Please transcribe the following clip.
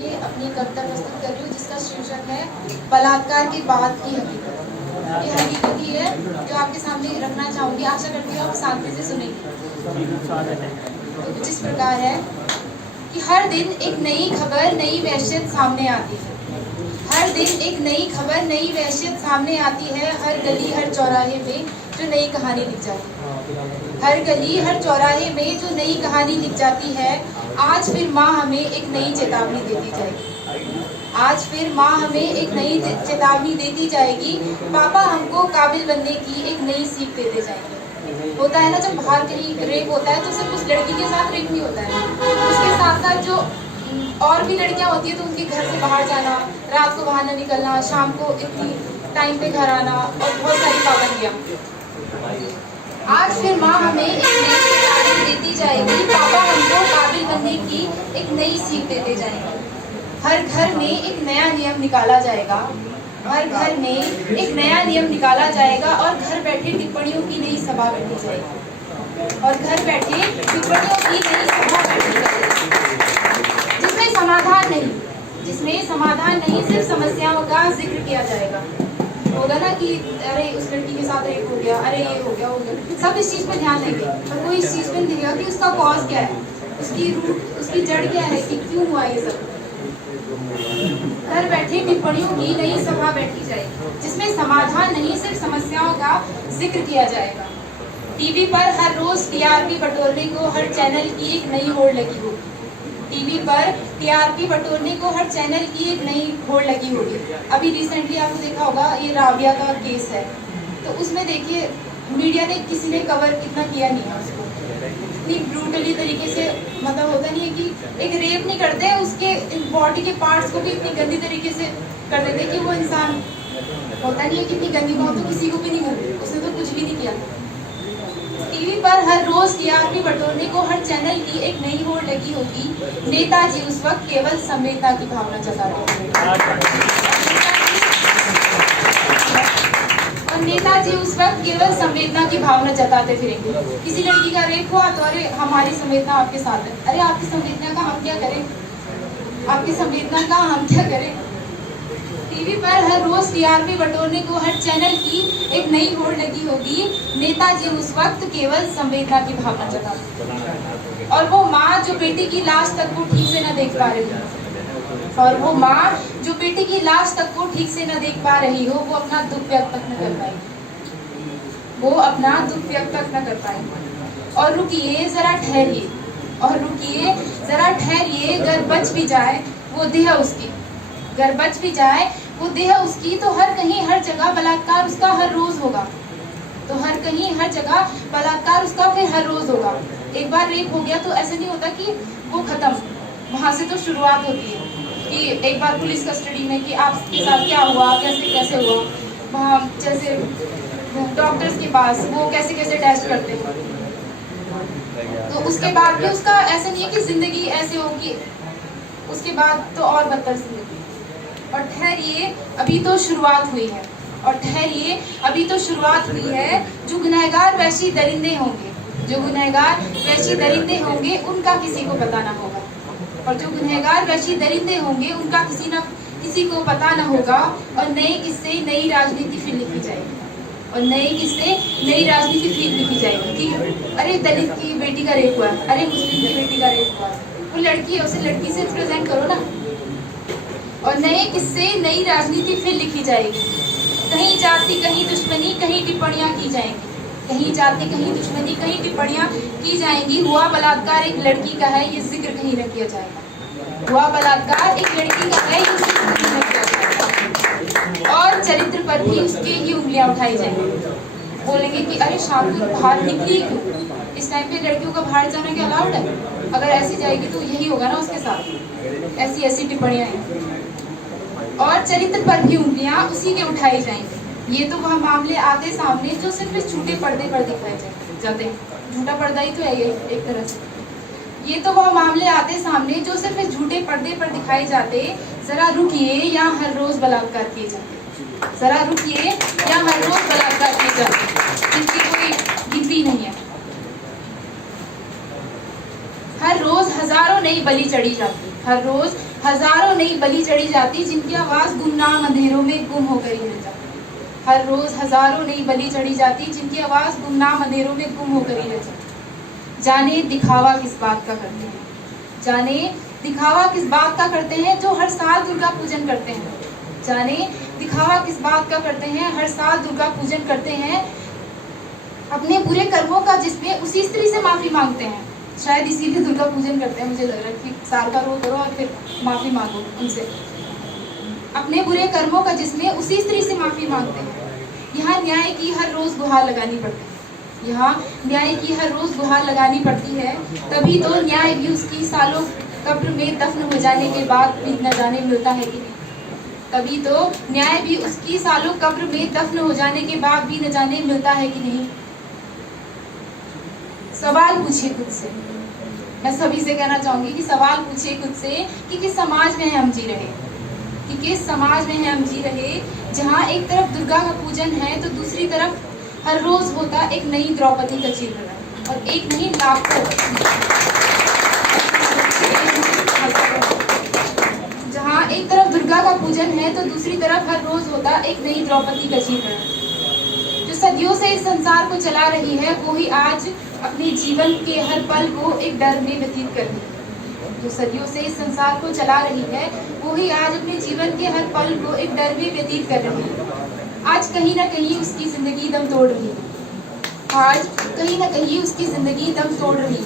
ये अपनी कविता प्रस्तुत कर रही हूँ जिसका शीर्षक है बलात्कार के बाद की हकीकत। ये हकीकत ही है जो आपके सामने रखना चाहूंगी। आशा करती हूँ आप शांति से सुनेंगे। तो कुछ इस प्रकार है कि हर दिन एक नई खबर, नई वहशत सामने आती है। हर दिन एक नई खबर, नई वहशत सामने आती है। हर गली, हर चौराहे में जो नई कहानी लिख जाती है। हर गली, हर चौराहे में जो नई कहानी लिख जाती है। आज फिर माँ हमें एक नई चेतावनी देती जाएगी। आज फिर माँ हमें एक नई चेतावनी देती जाएगी। पापा हमको काबिल बनने की एक नई सीख देते जाएंगे। होता है ना, जब बाहर कहीं रेप होता है तो सिर्फ उस लड़की के साथ रेप नहीं होता है, उसके साथ साथ जो और भी लड़कियां होती है तो उनके घर से बाहर जाना, रात को बाहर न निकलना, शाम को इतनी टाइम पे घर आना और बहुत सारी पाबंदियां। आज फिर माँ हमें एक नई चेतावनी देती जाएगी। पापा हमको काबिल बनने की एक नई सीख देते जाएंगे। हर घर में एक नया नियम निकाला जाएगा। हर घर में एक नया नियम निकाला जाएगा और घर बैठे टिप्पणियों की नई सभा बैठी जाएगी। और घर बैठे टिप्पणियों की नई सभा बैठी जाएगी जिसमें समाधान नहीं सिर्फ समस्याओं का जिक्र किया जाएगा। होगा ना कि अरे उस लड़की के साथ रेप हो गया, अरे ये हो गया, सब इस चीज पे ध्यान देंगे और कोई इस चीज पे नहीं देगा कि उसका कॉज क्या है, उसकी रूट, उसकी जड़ क्या है, कि क्यों हुआ ये सब। घर बैठे टिप्पणियों की नई सभा बैठी जाएगी जिसमें समाधान नहीं सिर्फ समस्याओं का जिक्र किया जाएगा। टीवी पर हर रोज टीआरपी बटोरने को हर चैनल की एक नई होड़ लगी होगी। टीवी पर टीआरपी बटोरने को हर चैनल की एक नई होड़ लगी होगी। अभी रिसेंटली आपने देखा होगा ये राबिया का केस है, तो उसमें देखिए मीडिया ने, किसी ने कवर इतना किया नहीं है उसको, इतनी ब्रूटली तरीके से, मतलब होता नहीं है कि एक रेप नहीं करते, उसके बॉडी के पार्ट्स को भी इतनी गंदी तरीके से कर देते कि वो इंसान, होता नहीं है कि इतनी गंदी मौत तो किसी को भी नहीं करती, उसने तो कुछ भी नहीं किया। टीवी पर हर रोज टीआरपी बटोरने को हर चैनल की एक नई होड़ लगी होगी। नेताजी उस वक्त केवल संवेदना की भावना जताते और नेताजी उस वक्त केवल संवेदना की भावना जताते फिरेंगे। किसी लड़की का रेप हुआ तो अरे हमारी संवेदना आपके साथ है। अरे आपकी संवेदना का हम क्या करें, आपकी संवेदना का हम क्या करें। टीवी पर हर रोज टीआरपी बटोरने को हर चैनल की एक नई होड़ लगी होगी। नेताजी उस वक्त केवल संवेदना की भावना जताते और वो माँ जो बेटी की लाश तक को ठीक से न देख पा रही हो, और वो माँ जो बेटी की लाश तक को ठीक से न देख पा रही हो, वो अपना दुख व्यक्त तक न कर पाई। वो अपना दुख व्यक्त तक न कर पाई। और रुकिए जरा ठहरिए, और रुकिए जरा ठहरिए, अगर बच भी जाए वो देह उसकी, अगर बच भी जाए वो देह उसकी, तो हर कहीं हर जगह बलात्कार उसका हर रोज होगा। तो हर कहीं हर जगह बलात्कार उसका फिर हर रोज होगा। एक बार रेप हो गया तो ऐसे नहीं होता कि वो खत्म, वहां से तो शुरुआत होती है कि एक बार पुलिस कस्टडी में कि आपके साथ क्या हुआ, कैसे कैसे हुआ, वहाँ जैसे डॉक्टर्स के पास वो कैसे कैसे टेस्ट करते हैं, तो उसके बाद भी उसका ऐसा नहीं है कि जिंदगी ऐसे होगी, उसके बाद तो और बदतर जिंदगी। और ठहरिए अभी तो शुरुआत हुई है, और ठहरिए अभी तो शुरुआत हुई है। जो गुनहगार वैसी दरिंदे होंगे, जो गुनहगार वैसी दरिंदे होंगे उनका किसी को पता ना होगा, और जो गुनहगार वैसी दरिंदे होंगे उनका किसी को पता ना होगा। और नए किस्से, नई राजनीति फिर लिखी जाएगी, और नए किस्से, नई राजनीति फिर लिखी जाएगी कि अरे दलित की बेटी का रेप हुआ, अरे मुस्लिम की बेटी का रेप हुआ, वो लड़की है उसे लड़की से रिप्रेजेंट करो ना। और नए किस्से, नई राजनीति फिर लिखी जाएगी। कहीं जाति, कहीं दुश्मनी, कहीं टिप्पणियां की जाएंगी। कहीं जाति, कहीं दुश्मनी, कहीं टिप्पणियां की जाएंगी। हुआ बलात्कार एक लड़की का है, ये जिक्र कहीं न किया जाएगा। हुआ बलात्कार एक लड़की का है, ये जिक्र कहीं न किया जाएगा। और चरित्र पर भी उसके ही उंगलियां उठाई जाएंगी। बोलेंगे कि अरे शाम को बाहर निकली क्यों, इस टाइम पे लड़कियों का बाहर जाना क्या अलाउड है, अगर ऐसी जाएगी तो यही होगा ना उसके साथ, ऐसी ऐसी टिप्पणियां हैं। और चरित्र पर भी उंगलियां उसी के उठाई जाएंगी। ये तो वह मामले आते सामने जो सिर्फ इस झूठे पर्दे पर दिखाए जाते हैं। झूठा पर्दा ही तो है ये एक तरह से। ये तो वह मामले आते सामने जो सिर्फ इस झूठे पर्दे पर दिखाए जाते। जरा रुकिए, यहाँ हर रोज बलात्कार किए जाते। जरा रुकिए, यहाँ हर रोज बलात्कार किए जाते, जिनकी कोई गिनती नहीं है। हर रोज हजारों नई बलि चढ़ी जाती, हर रोज हजारों नई बलि चढ़ी जाती जिनकी आवाज गुमनाम अंधेरों में गुम होकर ही रह जाती। हर रोज हजारों नई बलि चढ़ी जाती जिनकी आवाज गुमनाम अंधेरों में गुम होकर ही रह जाती। जाने दिखावा किस बात का करते हैं, जाने दिखावा किस बात का करते हैं जो हर साल दुर्गा पूजन करते हैं। जाने दिखावा किस बात का करते हैं, हर साल दुर्गा पूजन करते हैं। अपने बुरे कर्मों का जिसमें उसी स्त्री से माफी मांगते हैं। शायद इसीलिए दुर्गा पूजन करते हैं, मुझे लग रहा है कि साल का रोज करो और फिर माफी मांगो उनसे। अपने बुरे कर्मों का जिसमें उसी स्त्री से माफी मांगते हैं। यहाँ न्याय की हर रोज गुहार लगानी पड़ती है, यहाँ न्याय की हर रोज गुहार लगानी पड़ती है। तभी तो न्याय भी उसकी सालों कब्र में दफन हो जाने के बाद भी न जाने मिलता है कि नहीं। तभी तो न्याय भी उसकी सालों कब्र में दफन हो जाने के बाद भी न जाने मिलता है कि नहीं। सवाल पूछिए खुद से, मैं सभी से कहना चाहूंगी कि सवाल पूछिए खुद से कि किस समाज में हम जी रहे, कि किस समाज में हम जी रहे जहाँ एक तरफ दुर्गा का पूजन है तो दूसरी तरफ हर रोज होता एक नई द्रौपदी का चित्र और एक नहीं लाखों, जहाँ एक तरफ दुर्गा का पूजन है तो दूसरी तरफ हर रोज होता एक नई द्रौपदी का चित्र। जो सदियों से इस संसार को चला रही है वो ही आज अपने जीवन के हर पल को एक डर में व्यतीत कर रही है। जो सदियों से इस संसार को चला रही है वो ही आज अपने जीवन के हर पल को एक डर में व्यतीत कर रही है। आज कहीं ना कहीं उसकी जिंदगी दम तोड़ रही है, आज कहीं ना कहीं उसकी जिंदगी दम तोड़ रही है।